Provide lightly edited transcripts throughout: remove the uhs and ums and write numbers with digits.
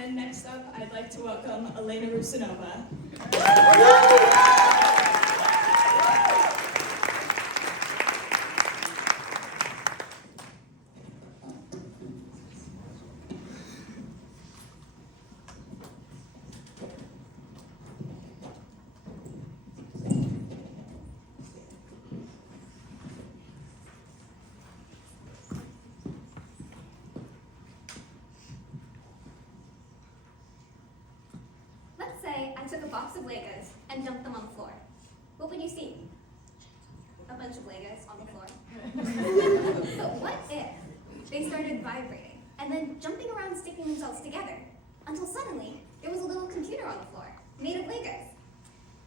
And next up, I'd like to welcome Roussanova. Let's say I took a box of Legos and dumped them on the floor. What would you see? A bunch of Legos on the floor. But what if they started vibrating and then jumping around, sticking themselves together, until suddenly there was a little computer on the floor made of Legos?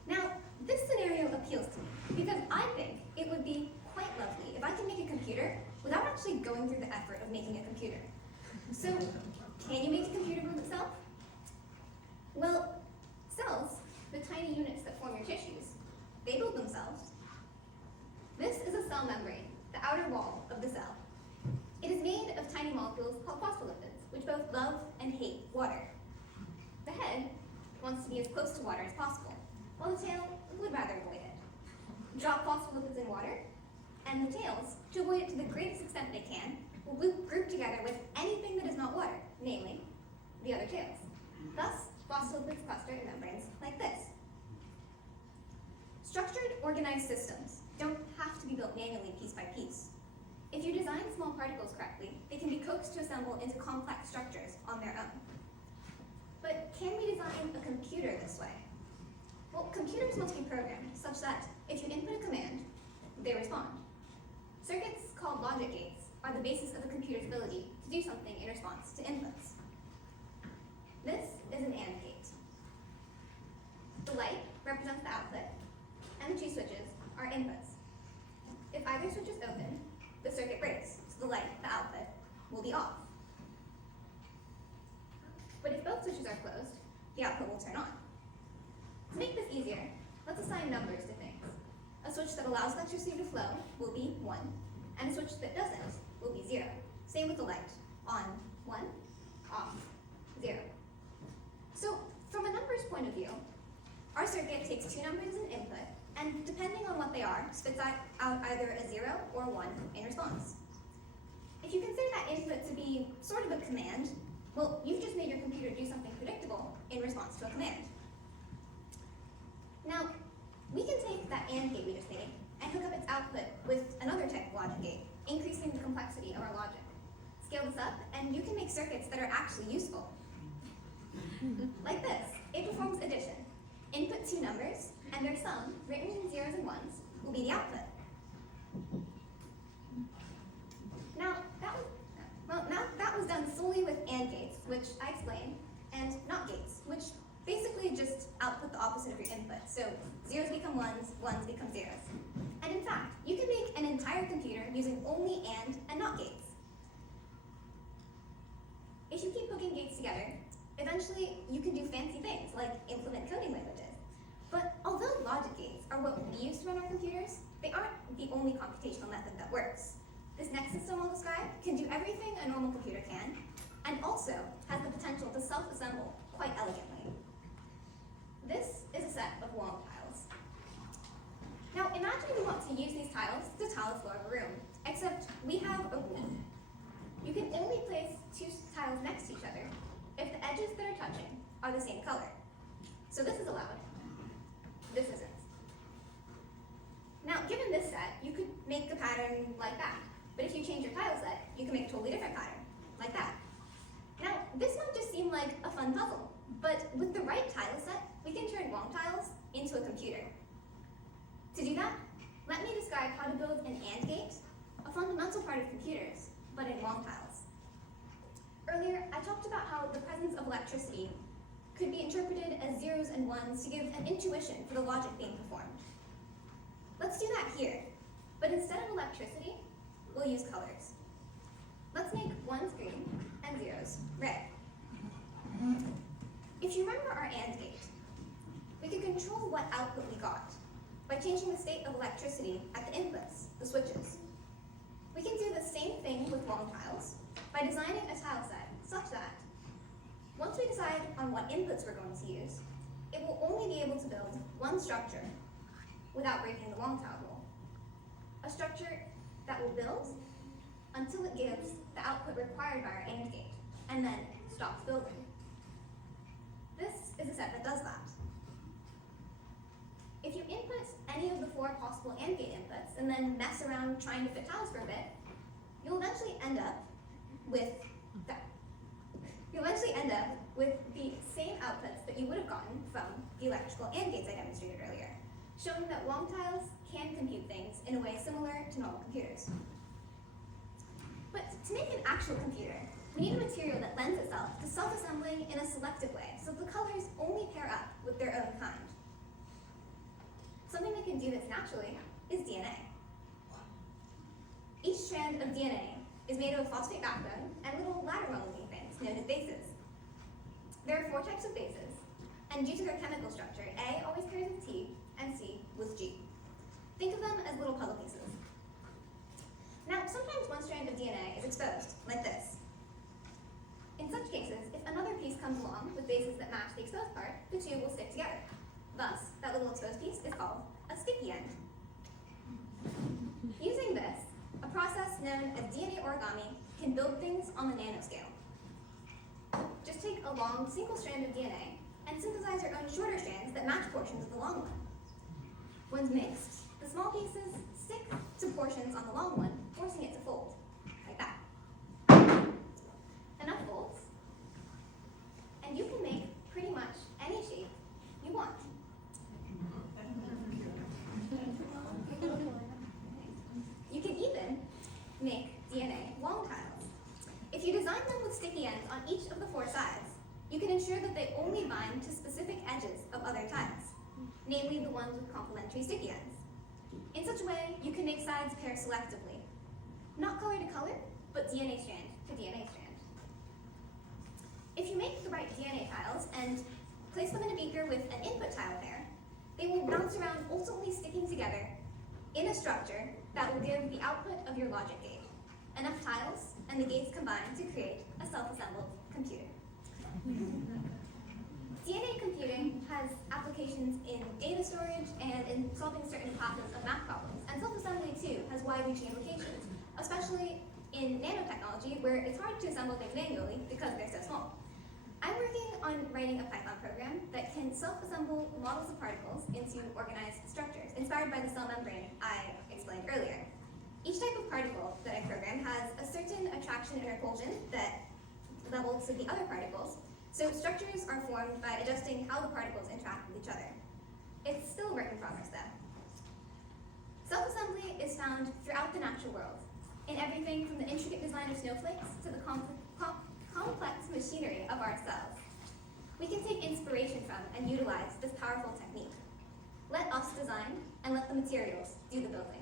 Now, this scenario appeals to me because I think it would be quite lovely if I could make a computer without actually going through the effort of making a computer. So, can you make a computer move itself? Well, cells, the tiny units that form your tissues, they build themselves. This is a cell membrane, the outer wall of the cell. It is made of tiny molecules called phospholipids, which both love and hate water. The head wants to be as close to water as possible, while the tail would rather avoid it. Drop phospholipids in water, and the tails, to avoid it to the greatest extent they can, will group together with anything that is not water, namely the other tails. Thus, phospholipids cluster in membranes like this. Structured, organized systems don't have to be built manually piece by piece. If you design small particles correctly, they can be coaxed to assemble into complex structures on their own. But can we design a computer this way? Well, computers must be programmed such that if you input a command, they respond. Circuits called logic gates are the basis of a computer's ability to do something in response to inputs. This is an AND gate. The light represents the output, and the two switches are inputs. If either switch is open, the circuit breaks, so the light, the output, will be off. But if both switches are closed, the output will turn on. To make this easier, let's assign numbers to things. A switch that allows electricity to flow will be 1, and a switch that doesn't will be 0. Same with the light. On, 1, off, 0. So, from a numbers point of view, our circuit takes two numbers as an input, and depending on what they are, spits out either a 0 or 1 in response. If you consider that input to be sort of a command, well, you've just made your computer do something predictable in response to a command. Now, we can take that AND gate we just made and hook up its output with another type of logic gate, increasing the complexity of our logic. Scale this up, and you can make circuits that are actually useful. Like this, it performs addition. Input two numbers, and their sum, written in zeros and ones, will be the output. Now, that was done solely with AND gates, which I explained, and NOT gates, which basically just output the opposite of your input. So zeros become ones, ones become zeros. And in fact, you can make an entire computer using only and NOT gates. If you keep hooking gates together, eventually you can do fancy things like implement coding languages. But although logic gates are what we use to run our computers, they aren't the only computational method that works. This next system I'll describe can do everything a normal computer can, and also has the potential to self-assemble quite elegantly. This is a set of long tiles. Now imagine we want to use these tiles to tile the floor of a room, except we have a rule. You can only place two tiles next to each other if the edges that are touching are the same color. So this is allowed, this isn't. Now given this set, you could make a pattern like that. But if you change your tile set, you can make a totally different pattern, like that. Now, this might just seem like a fun puzzle, but with the right tile set, we can turn long tiles into a computer. To do that, let me describe how to build an AND gate, a fundamental part of computers, but in long tiles. Earlier, I talked about how the presence of electricity could be interpreted as zeros and ones to give an intuition for the logic being performed. Let's do that here, but instead of electricity, we'll use colors. Let's make ones green and zeros red. If you remember our AND gate, we could control what output we got by changing the state of electricity at the inputs, the switches. We can do the same thing with long tiles by designing a tile set such that Once we decide on what inputs we're going to use, it will only be able to build one structure without breaking the long tile rule. A structure that will build until it gives the output required by our AND gate, and then stops building. This is a set that does that. If you input any of the 4 possible AND gate inputs and then mess around trying to fit tiles for a bit, you'll eventually end up with that. You'll eventually end up with the same outputs that you would have gotten from the electrical AND gates I demonstrated earlier, showing that long tiles can compute things in a way similar to normal computers. But to make an actual computer, we need a material that lends itself to self-assembling in a selective way, so the colors only pair up with their own kind. Something that can do this naturally is DNA. Each strand of DNA is made of a phosphate backbone and little ladder-looking things known as bases. There are 4 types of bases, and due to their chemical structure, A always pairs with T and C with G. Think of them as little puzzle pieces. Now, sometimes one strand of DNA is exposed, like this. In such cases, if another piece comes along with bases that match the exposed part, the 2 will stick together. Thus, that little exposed piece is called a sticky end. Using this, a process known as DNA origami can build things on the nanoscale. Just take a long single strand of DNA and synthesize your own shorter strands that match portions of the long one. Once mixed, the small pieces stick to portions on the long one, forcing it to fold, like that. Enough folds, and you can make pretty much any shape you want. You can even make DNA long tiles. If you design them with sticky ends on each of the 4 sides, you can ensure that they only bind to specific edges of other tiles, namely the ones with complementary sticky ends. In such a way, you can make sides pair selectively. Not color to color, but DNA strand to DNA strand. If you make the right DNA tiles and place them in a beaker with an input tile pair, they will bounce around, ultimately sticking together in a structure that will give the output of your logic gate. Enough tiles and the gates combine to create a self-assembled computer. DNA computing has applications in data storage and in solving certain classes of math problems, and self-assembly too has wide-reaching implications, especially in nanotechnology where it's hard to assemble things manually because they're so small. I'm working on writing a Python program that can self-assemble models of particles into organized structures, inspired by the cell membrane I explained earlier. Each type of particle that I program has a certain attraction and repulsion that levels to the other particles, so structures are formed by adjusting how the particles interact with each other. It's still a work in progress though. Self-assembly is found throughout the natural world, in everything from the intricate design of snowflakes to the complex machinery of our cells. We can take inspiration from and utilize this powerful technique. Let us design and let the materials do the building.